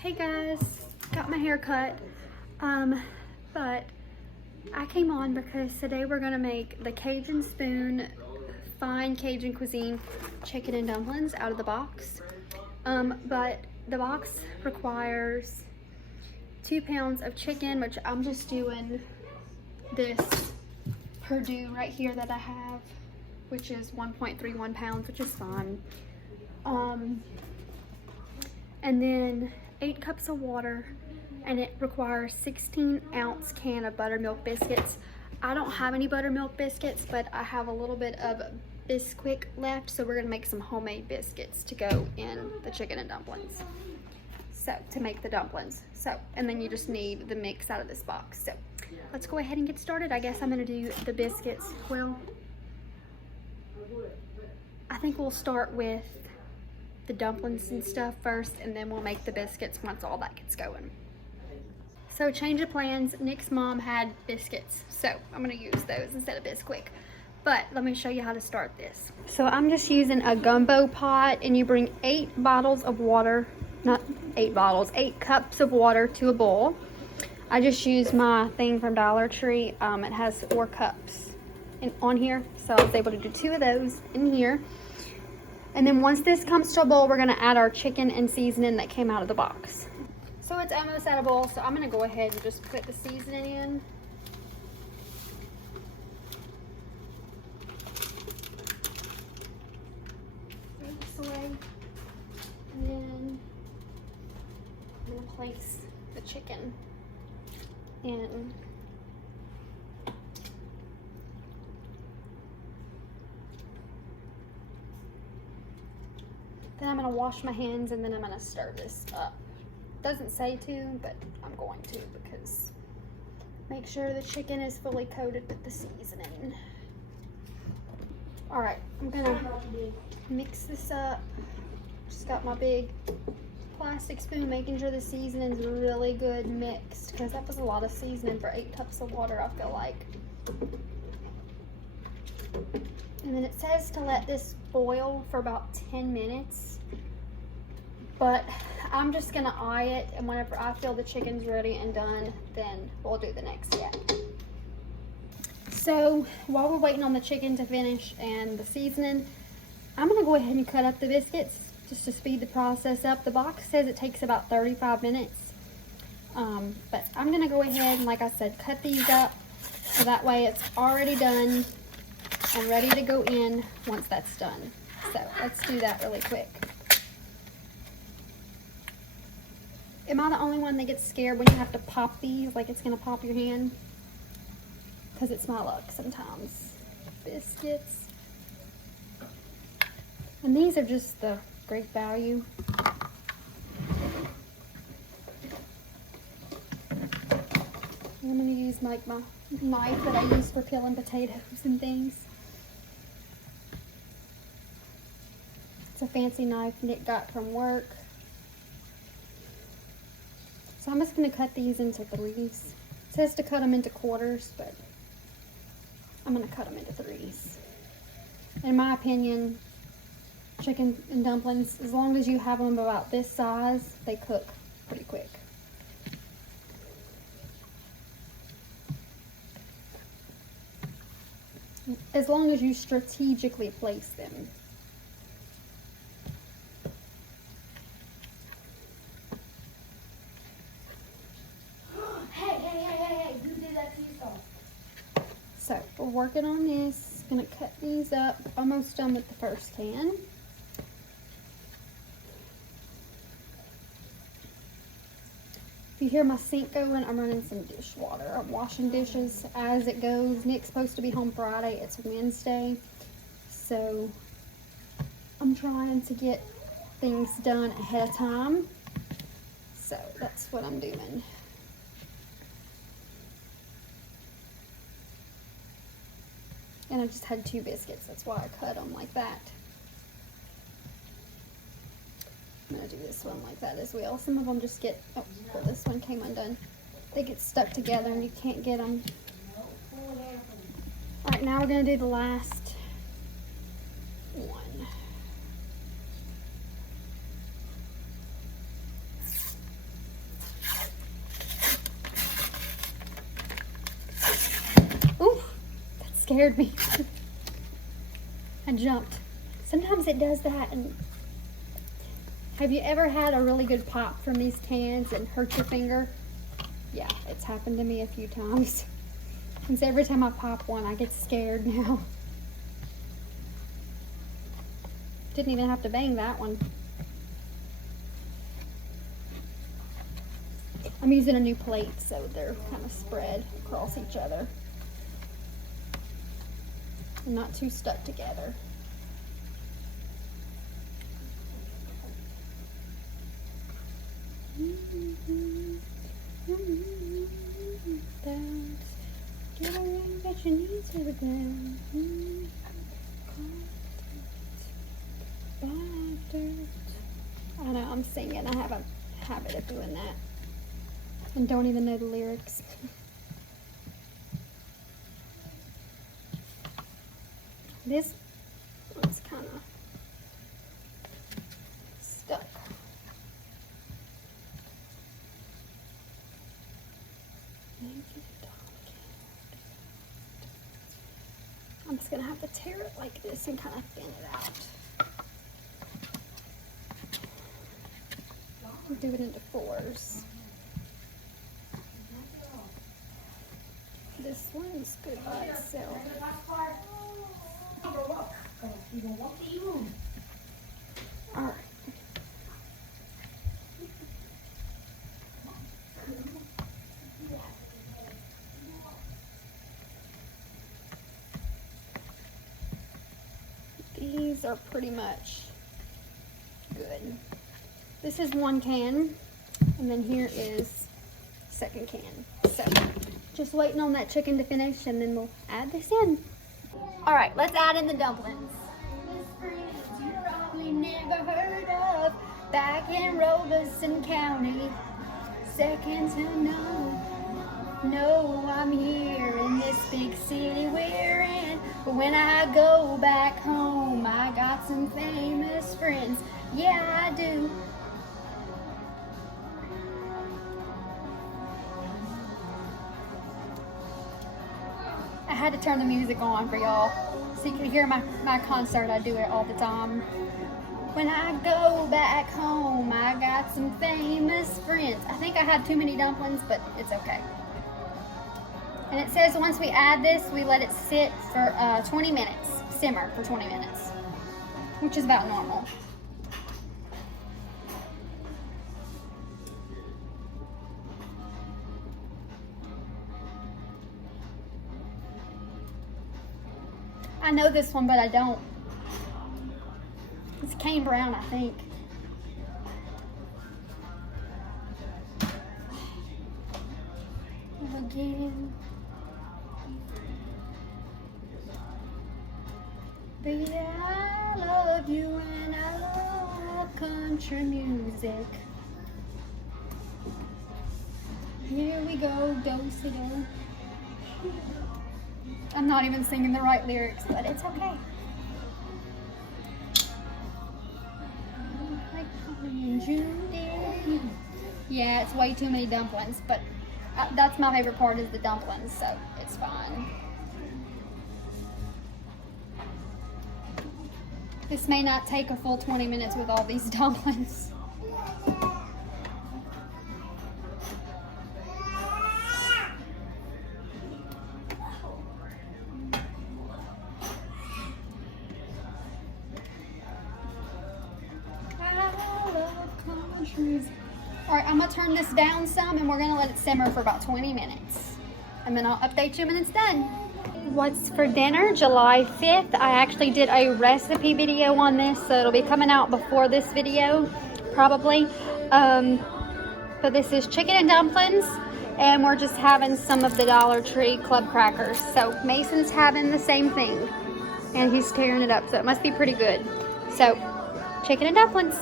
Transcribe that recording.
Hey guys, got my hair cut, but I came on because today we're gonna make the Cajun Spoon fine Cajun cuisine chicken and dumplings out of the box. But the box requires 2 pounds of chicken, which I'm just doing this Perdue right here that I have, which is 1.31 pounds, which is fine. And then 8 cups of water, and it requires 16-ounce can of buttermilk biscuits. I don't have any buttermilk biscuits, but I have a little bit of Bisquick left, so we're gonna make some homemade biscuits to go in the chicken and dumplings. So, to make the dumplings. So, and then you just need the mix out of this box. So, let's go ahead and get started. I guess I'm gonna do the biscuits. Well, I think we'll start with the dumplings and stuff first, and then we'll make the biscuits once all that gets going. So change of plans, Nick's mom had biscuits, so I'm gonna use those instead of Bisquick. But let me show you how to start this. So I'm just using a gumbo pot, and you bring 8 bottles of water, not 8 bottles, 8 cups of water to a bowl. I just used my thing from Dollar Tree. It has 4 cups on here, so I was able to do 2 of those in here. And then once this comes to a bowl, we're gonna add our chicken and seasoning that came out of the box. So it's almost at a bowl, so I'm gonna go ahead and just put the seasoning in. Throw this away. And then I'm gonna place the chicken in. Then I'm gonna wash my hands, and then I'm gonna stir this up. Doesn't say to, but I'm going to, because make sure the chicken is fully coated with the seasoning. All right, I'm gonna mix this up. Just got my big plastic spoon, making sure the seasoning's really good mixed, because that was a lot of seasoning for 8 cups of water, I feel like. And then it says to let this boil for about 10 minutes, but I'm just gonna eye it, and whenever I feel the chicken's ready and done, then we'll do the next step. So while we're waiting on the chicken to finish and the seasoning, I'm gonna go ahead and cut up the biscuits just to speed the process up. The box says it takes about 35 minutes, but I'm gonna go ahead and, like I said, cut these up so that way it's already done and ready to go in once that's done. So let's do that really quick. Am I the only one that gets scared when you have to pop these, like it's gonna pop your hand? Because it's my luck sometimes. Biscuits. And these are just the great value. I'm gonna use like my knife that I use for peeling potatoes and things. It's a fancy knife Nick got from work. So I'm just going to cut these into 3s. It says to cut them into quarters, but I'm going to cut them into 3s. In my opinion, chicken and dumplings, as long as you have them about this size, they cook pretty quick. As long as you strategically place them. So we're working on this. Gonna cut these up. Almost done with the first can. If you hear my sink going, I'm running some dishwater. I'm washing dishes as it goes. Nick's supposed to be home Friday. It's Wednesday. So I'm trying to get things done ahead of time. So that's what I'm doing. And I just had 2 biscuits. That's why I cut them like that. I'm gonna do this one like that as well. Some of them just get, oh, well, this one came undone. They get stuck together and you can't get them. All right, now we're gonna do the last one. scared me. I jumped. Sometimes it does that. And have you ever had a really good pop from these cans and hurt your finger? Yeah, it's happened to me a few times. And so every time I pop one, I get scared now. Didn't even have to bang that one. I'm using a new plate, so they're kind of spread across each other and not too stuck together. Get around, but you need to go down. I know, I'm singing. I have a habit of doing that. And don't even know the lyrics. This one's kind of stuck. I'm just gonna have to tear it like this and kind of thin it out. Do it into fours. This one's good by itself. All right. These are pretty much good. This is one can, and then here is second can. So just waiting on that chicken to finish, and then we'll add this in. All right, let's add in the dumplings. Miss Friends you probably never heard of, back in Robeson County, second to none. No, I'm here in this big city we're in, but when I go back home, I got some famous friends. Yeah, I do. I had to turn the music on for y'all so you can hear my concert. I do it all the time. When I go back home, I got some famous friends. I think I had too many dumplings, but it's okay. And it says once we add this, we let it sit for 20 minutes, simmer for 20 minutes, which is about normal. I know this one, but I don't. It's cane brown, I think. Again. Baby, I love you and I love country music. Here we go, do-si-do. I'm not even singing the right lyrics, but it's okay. Yeah, it's way too many dumplings, but that's my favorite part is the dumplings, so it's fine. This may not take a full 20 minutes with all these dumplings. All right, I'm gonna turn this down some and we're gonna let it simmer for about 20 minutes. And then I'll update you when it's done. What's for dinner? July 5th. I actually did a recipe video on this, so it'll be coming out before this video, probably. But this is chicken and dumplings, and we're just having some of the Dollar Tree club crackers. So Mason's having the same thing, and he's tearing it up, so it must be pretty good. So, chicken and dumplings.